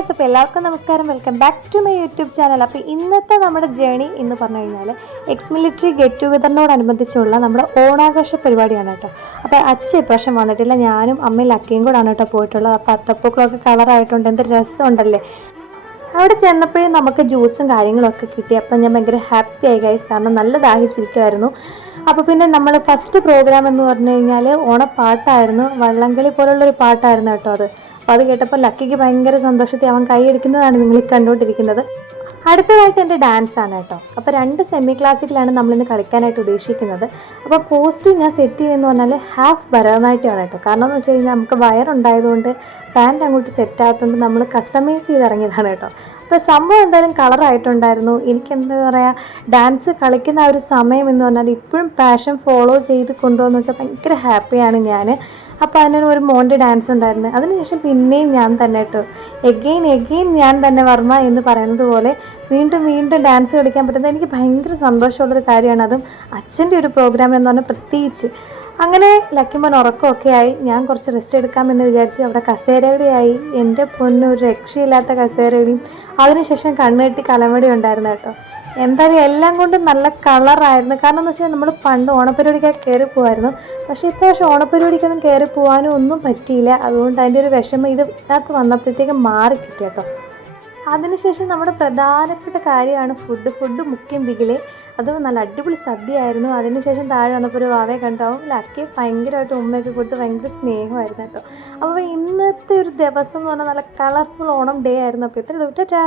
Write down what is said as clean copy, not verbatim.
Guys, അപ്പോൾ എല്ലാവർക്കും നമസ്കാരം. Welcome back to my YouTube channel. അപ്പോൾ ഇന്നത്തെ നമ്മുടെ ജേണി എന്ന് പറഞ്ഞു കഴിഞ്ഞാൽ എക്സ് മിലിറ്ററി ഗെറ്റ് ടുഗദറിനോടനുബന്ധിച്ചുള്ള നമ്മുടെ ഓണാഘോഷ പരിപാടിയാണ് കേട്ടോ. അപ്പോൾ അച്ഛൻ ഇപ്രാവശ്യം വന്നിട്ടില്ല, ഞാനും അമ്മയും ലക്കിയും കൂടാണ് കേട്ടോ പോയിട്ടുള്ളത്. അപ്പോൾ അത്തപ്പൂക്കളൊക്കെ കളറായിട്ടുണ്ട്, എന്ത് രസമുണ്ടല്ലേ. അവിടെ ചെന്നപ്പോഴും നമുക്ക് ജ്യൂസും കാര്യങ്ങളൊക്കെ കിട്ടി. അപ്പം ഞാൻ ഭയങ്കര ഹാപ്പി ആയി ഗൈസ്, കാരണം നല്ല ദാഹിച്ചിരിക്കുമായിരുന്നു. അപ്പോൾ പിന്നെ നമ്മൾ ഫസ്റ്റ് പ്രോഗ്രാം എന്ന് പറഞ്ഞു കഴിഞ്ഞാൽ ഓണപ്പാട്ടായിരുന്നു, വള്ളംകളി പോലുള്ളൊരു പാട്ടായിരുന്നു കേട്ടോ അത്. അപ്പോൾ അത് കേട്ടപ്പോൾ ലക്കിക്ക് ഭയങ്കര സന്തോഷത്തിൽ അവൻ കൈയടിക്കുന്നതാണ് നിങ്ങൾ കണ്ടുകൊണ്ടിരിക്കുന്നത്. അടുത്തതായിട്ട് എൻ്റെ ഡാൻസാണ് കേട്ടോ. അപ്പോൾ 2 സെമി ക്ലാസിക്കലാണ് നമ്മളിന്ന് കളിക്കാനായിട്ട് ഉദ്ദേശിക്കുന്നത്. അപ്പോൾ പോസ്റ്റ് ഞാൻ സെറ്റ് ചെയ്തെന്ന് പറഞ്ഞാൽ ഹാഫ് ഭരതനാട്യമാണ് കേട്ടോ. കാരണം എന്ന് വെച്ച് കഴിഞ്ഞാൽ നമുക്ക് വയറുണ്ടായതുകൊണ്ട് പാൻറ്റ് അങ്ങോട്ട് സെറ്റാകത്തുകൊണ്ട് നമ്മൾ കസ്റ്റമൈസ് ചെയ്ത് ഇറങ്ങിയതാണ് കേട്ടോ. അപ്പോൾ സംഭവം എന്തായാലും കളറായിട്ടുണ്ടായിരുന്നു. എനിക്കെന്താ പറയുക, ഡാൻസ് കളിക്കുന്ന ആ ഒരു സമയം എന്ന് പറഞ്ഞാൽ ഇപ്പോഴും പാഷൻ ഫോളോ ചെയ്ത് കൊണ്ടുപോകുന്ന വെച്ചാൽ ഭയങ്കര ഹാപ്പിയാണ് ഞാൻ. അപ്പോൾ അതിനൊരു ഒരു മോൻ്റെ ഡാൻസ് ഉണ്ടായിരുന്നു. അതിനുശേഷം പിന്നെയും ഞാൻ തന്നെ കേട്ടോ, എഗെയിൻ ഞാൻ തന്നെ വർമ്മ എന്ന് പറയുന്നത് പോലെ വീണ്ടും ഡാൻസ് കളിക്കാൻ പറ്റുന്നത് എനിക്ക് ഭയങ്കര സന്തോഷമുള്ളൊരു കാര്യമാണ്. അതും അച്ഛൻ്റെ ഒരു പ്രോഗ്രാം എന്ന് പറഞ്ഞാൽ പ്രത്യേകിച്ച്. അങ്ങനെ ലക്കിമോൻ ഉറക്കമൊക്കെ ആയി, ഞാൻ കുറച്ച് റെസ്റ്റ് എടുക്കാമെന്ന് വിചാരിച്ചു. അവിടെ കസേരകളിയായി, എൻ്റെ പൊന്നൊരു രക്ഷയില്ലാത്ത കസേരകളിയും, അതിനുശേഷം കണ്ണുകെട്ടി കലമടി ഉണ്ടായിരുന്നു കേട്ടോ. എന്തായാലും എല്ലാം കൊണ്ടും നല്ല കളറായിരുന്നു. കാരണം എന്ന് വെച്ചാൽ നമ്മൾ പണ്ട് ഓണപ്പരിപാടിക്കൊക്കെ കയറി പോകുമായിരുന്നു, പക്ഷേ ഇപ്രാവശ്യം ഓണപ്പരിപാടിക്കൊന്നും കയറി പോകാനും ഒന്നും പറ്റിയില്ല. അതുകൊണ്ട് അതിൻ്റെ ഒരു വിഷമം ഇതിനകത്ത് വന്നപ്പോഴത്തേക്കും മാറി കിട്ടി കേട്ടോ. അതിനുശേഷം നമ്മുടെ പ്രധാനപ്പെട്ട കാര്യമാണ് ഫുഡ് മുഖ്യം ബിഗിലെ. അത് നല്ല അടിപൊളി സദ്യയായിരുന്നു. അതിനുശേഷം താഴെ വന്നപ്പോൾ ഒരു വാവയെ കണ്ടാവും, ലക്കി ഭയങ്കരമായിട്ട് ഉമ്മയൊക്കെ കൊടുത്ത് ഭയങ്കര സ്നേഹമായിരുന്നു കേട്ടോ. അപ്പോൾ ഇന്നത്തെ ഒരു ദിവസം എന്ന് പറഞ്ഞാൽ നല്ല കളർഫുൾ ഓണം ഡേ ആയിരുന്നു. അപ്പോൾ ഇത്ര ടാറ്റാ.